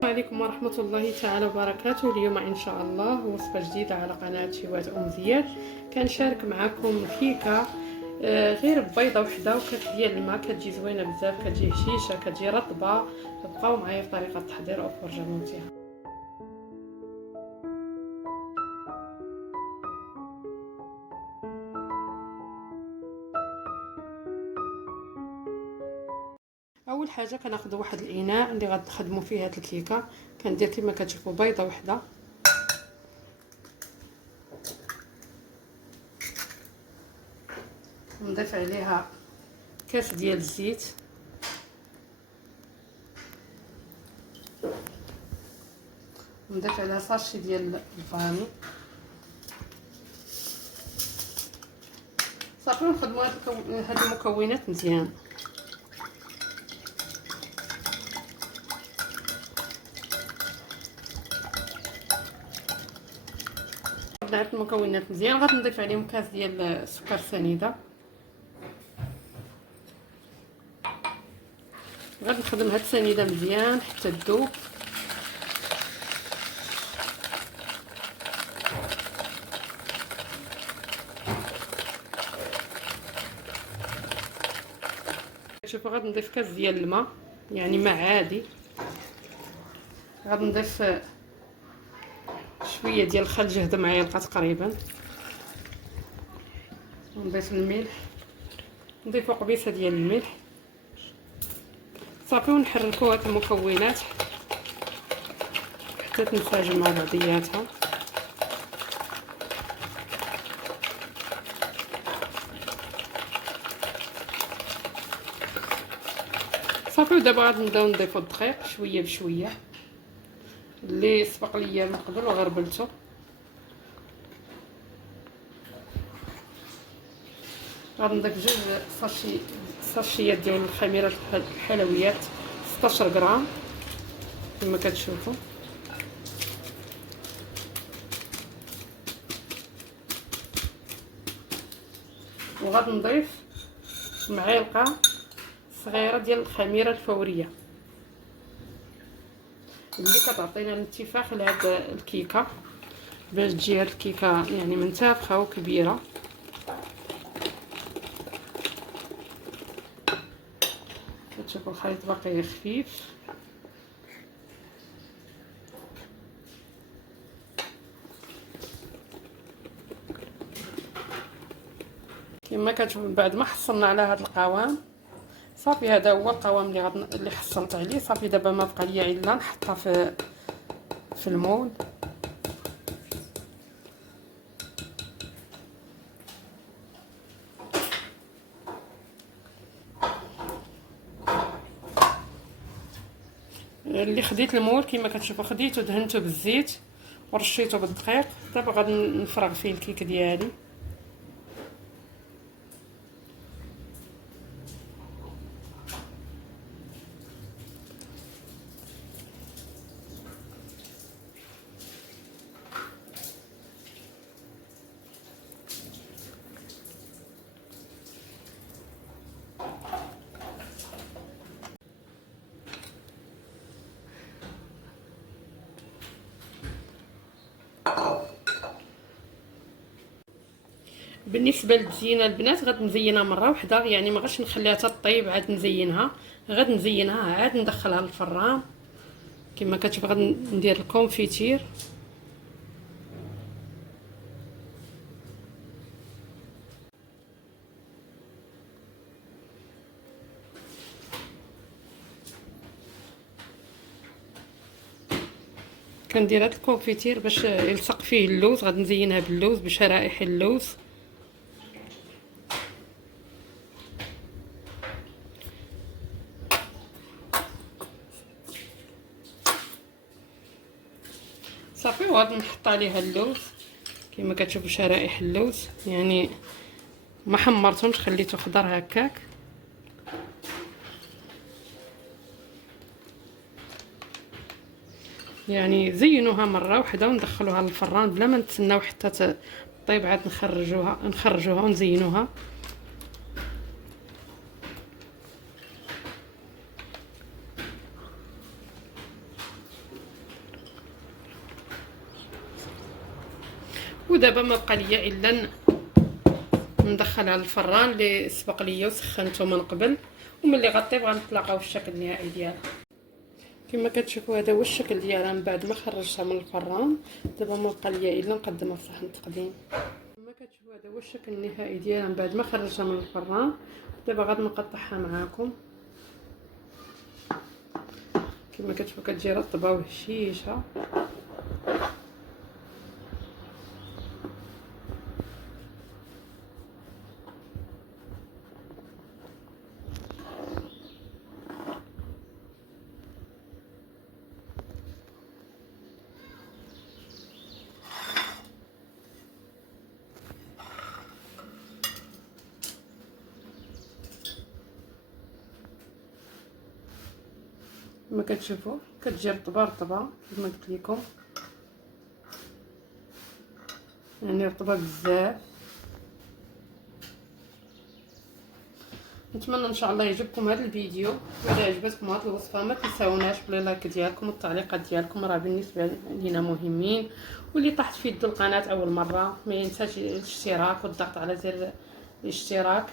السلام عليكم ورحمة الله تعالى وبركاته. اليوم إن شاء الله وصفة جديدة على قناة شيوات أم زياد. كنشارك معكم كيكة غير بيضة وحدة وكاس ديال الماء، كتجي زوينة بزاف، كتجي هشيشة، كتجي رطبة. بقاو معايا في طريقة التحضير وفرجة ممتعة. اول حاجه كناخذ واحد الاناء اللي غنخدموا فيه هاد الكيكه. كندير كما كتشوفوا بيضه وحده، ونضيف عليها كاس ديال الزيت، ونضيف عليها ساشي ديال الفاني. صافي نخدموا هاد المكونات مزيان. نعرف المكونات مزيان، غنضيف عليهم كاس ديال السكر سنيده. غنخدم هاد السنيده مزيان حتى تذوب. شوفوا غنضيف كاس ديال الماء، يعني ماء عادي. غنضيف شويه ديال الخل، جهد معلقه تقريبا. ونضيف الملح، نضيفو قبيصه ديال الملح. صافي ونحركو هاد المكونات حتى تنسجم مع بعضياتها. صافي ودابا غادي نبداو نضيفو الدقيق شويه بشويه اللي سبق ليا من قبل وغربلته. غادي نضيف جوج ساشيات ديال الخميره الحلويات، 16 غرام كما كتشوفوا. وغادي نضيف معلقه صغيره ديال الخميره الفوريه اللي كتعطينا الانتفاخ لهاد الكيكه، باش تجي هاد الكيكه يعني منتفخه وكبيره. كتشوفوا الخليط باقي خفيف. كما كتشوفوا بعد ما حصلنا على هذا القوام، صافي هذا هو القوام اللي حصلت عليه. صافي دابا ما بقى ليا الا نحطها في المول. اللي خديت المول كما كتشوفوا، خديته دهنته بالزيت ورشيته بالدقيق. دابا غادي نفرغ فيه الكيك ديالي. بالنسبه للتزيينه البنات، غادي نزينها مره واحده، يعني ما غاش نخليها تطيب عاد نزينها. غادي نزينها عاد ندخلها للفران. كما كتشوف غادي ندير الكونفيتير. كندير هاد الكونفيتير باش يلصق فيه اللوز. غادي نزينها باللوز بشرائح اللوز. صافي وغادي نحط عليها اللوز كما كتشوفوا، شرائح اللوز، يعني ما حمرتهمش، خليته خضر هكاك. يعني زينوها مره واحده وندخلوها للفران بلا ما نتسناو حتى طيب. عاد نخرجوها ونزينوها. ودابا ما بقى ليا الا ندخلها للفران اللي سبق ليا وسخنته من قبل، وملي غطيب غنطلقاو في الشكل النهائي ديالها. كما كتشوفوا هذا هو الشكل ديالها من بعد ما خرجتها من الفران. دابا ما بقى ليا الا نقدمها في صحن التقديم. كما كتشوفوا هذا هو الشكل النهائي ديالها من بعد ما خرجتها من الفران. دابا غادي نقطعها معاكم. كما كتشوفوا كتجي رطبه وهشيشه. كما كتشوفوا كتجي رطبه كما قلت لكم، يعني رطبه بزاف. نتمنى ان شاء الله يعجبكم هذا الفيديو، واذا عجبتكم هذه الوصفه ما تنساوناش باللايك ديالكم والتعليقات ديالكم، راه بالنسبه لينا مهمين. واللي طاحت في يد القناه اول مره ما ينساش الاشتراك والضغط على زر الاشتراك